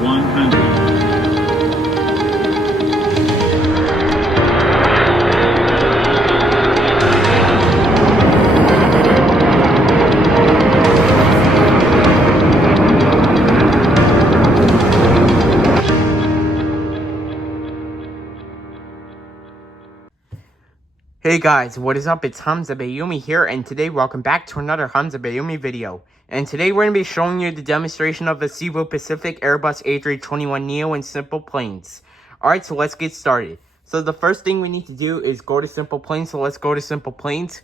100. Hey guys, what is up? It's Hamza Bayumi here, and today welcome back to another Hamza Bayumi video. And today we're going to be showing you the demonstration of the Cebu Pacific Airbus A321neo in SimplePlanes. Alright, so let's get started. So the first thing we need to do is go to SimplePlanes, so let's go to SimplePlanes.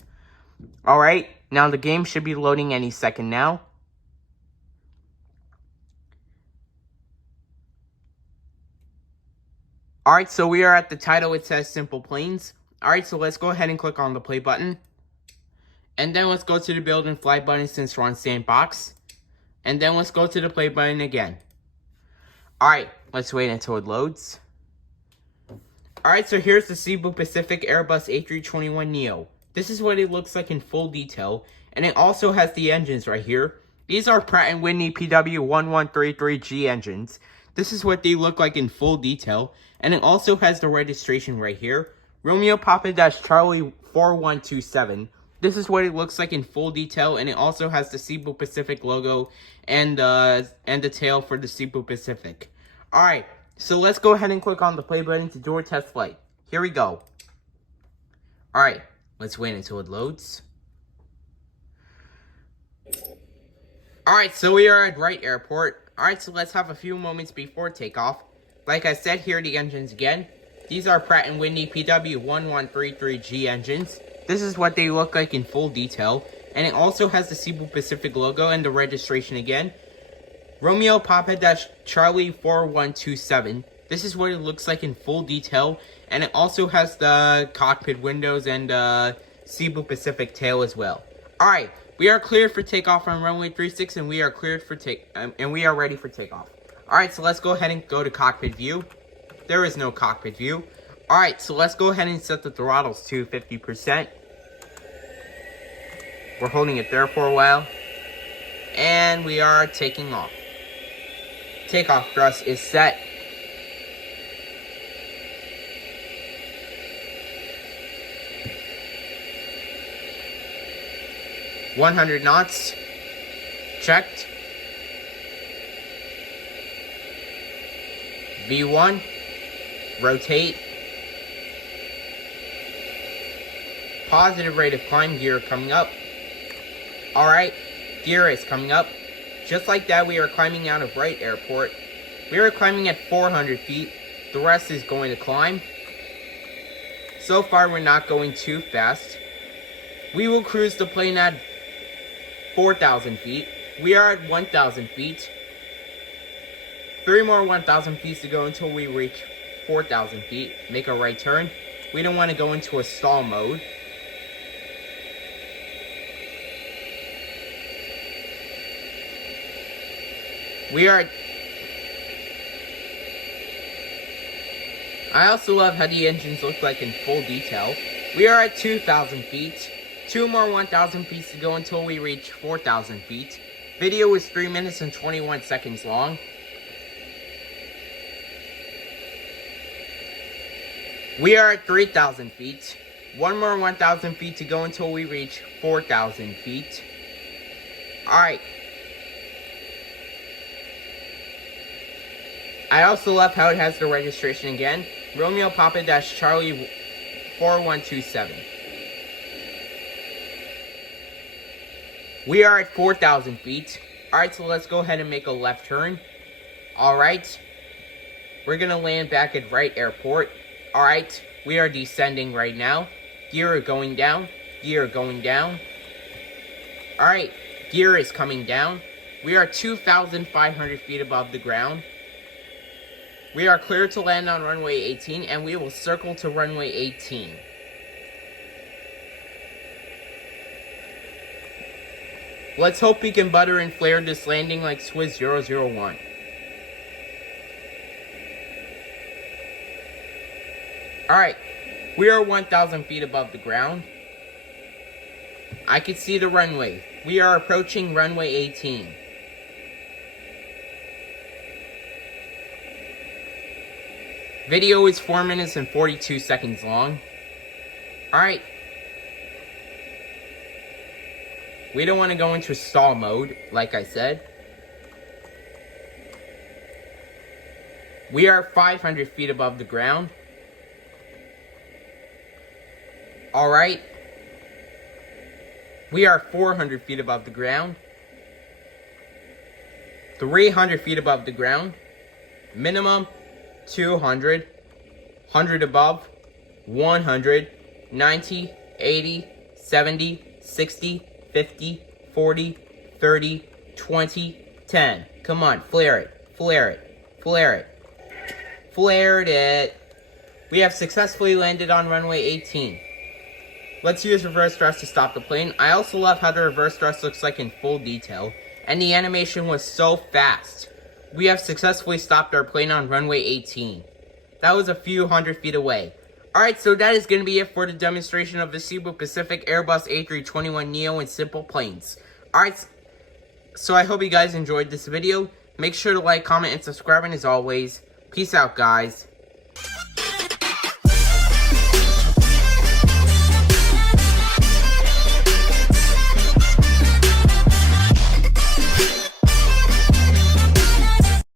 Alright, now the game should be loading any second now. Alright, so we are at the title, it says SimplePlanes. Alright, so let's go ahead and click on the play button. And then let's go to the build and fly button since we're on sandbox. And then let's go to the play button again. Alright, let's wait until it loads. Alright, so here's the Cebu Pacific Airbus A321neo. This is what it looks like in full detail. And it also has the engines right here. These are Pratt & Whitney PW1133G engines. This is what they look like in full detail. And it also has the registration right here. Romeo Papa Charlie 4127. This is what it looks like in full detail, and it also has the Cebu Pacific logo and the tail for the Cebu Pacific. Alright, so let's go ahead and click on the play button to do a test flight. Here we go. Alright, let's wait until it loads. Alright, so we are at Wright Airport. Alright, so let's have a few moments before takeoff. Like I said, here are the engines again. These are Pratt & Whitney PW1133G engines. This is what they look like in full detail. And it also has the Cebu Pacific logo and the registration again. Romeo Papa Charlie 4127. This is what it looks like in full detail. And it also has the cockpit windows and Cebu Pacific tail as well. Alright, we are cleared for takeoff on runway 36 and we are cleared for and we are ready for takeoff. Alright, so let's go ahead and go to cockpit view. There is no cockpit view. Alright, so let's go ahead and set the throttles to 50%. We're holding it there for a while. And we are taking off. Takeoff thrust is set. .100 knots. Checked. V1. Rotate. Positive rate of climb, gear coming up. Alright, gear is coming up. Just like that, we are climbing out of Wright Airport. We are climbing at 400 feet. The rest is going to climb. So far, we're not going too fast. We will cruise the plane at 4,000 feet. We are at 1,000 feet. 3 more 1,000 feet to go until we reach 4,000 feet. Make a right turn. We don't want to go into a stall mode. We are... I also love how the engines look like in full detail. We are at 2,000 feet. 2 more 1,000 feet to go until we reach 4,000 feet. Video is 3 minutes and 21 seconds long. We are at 3,000 feet. 1 more 1,000 feet to go until we reach 4,000 feet. Alright. I also love how it has the registration again. Romeo Papa Charlie 4127. We are at 4,000 feet. Alright, so let's go ahead and make a left turn. Alright. We're gonna land back at Wright Airport. Alright, we are descending right now. Gear going down. Gear going down. Alright, gear is coming down. We are 2,500 feet above the ground. We are clear to land on runway 18, and we will circle to runway 18. Let's hope we can butter and flare this landing like Swiss 001. Alright, we are 1,000 feet above the ground. I can see the runway. We are approaching runway 18. Video is 4 minutes and 42 seconds long. Alright. We don't want to go into stall mode, like I said. We are 500 feet above the ground. Alright. We are 400 feet above the ground. 300 feet above the ground. Minimum 200. 100 above. 100. 90. 80. 70. 60. 50. 40. 30. 20. 10. Come on, flare it. Flare it. Flare it. Flared it. We have successfully landed on runway 18. Let's use reverse thrust to stop the plane. I also love how the reverse thrust looks like in full detail. And the animation was so fast. We have successfully stopped our plane on runway 18. That was a few hundred feet away. Alright, so that is going to be it for the demonstration of the Cebu Pacific Airbus A321neo and SimplePlanes. Alright, so I hope you guys enjoyed this video. Make sure to like, comment, and subscribe, and as always, peace out, guys.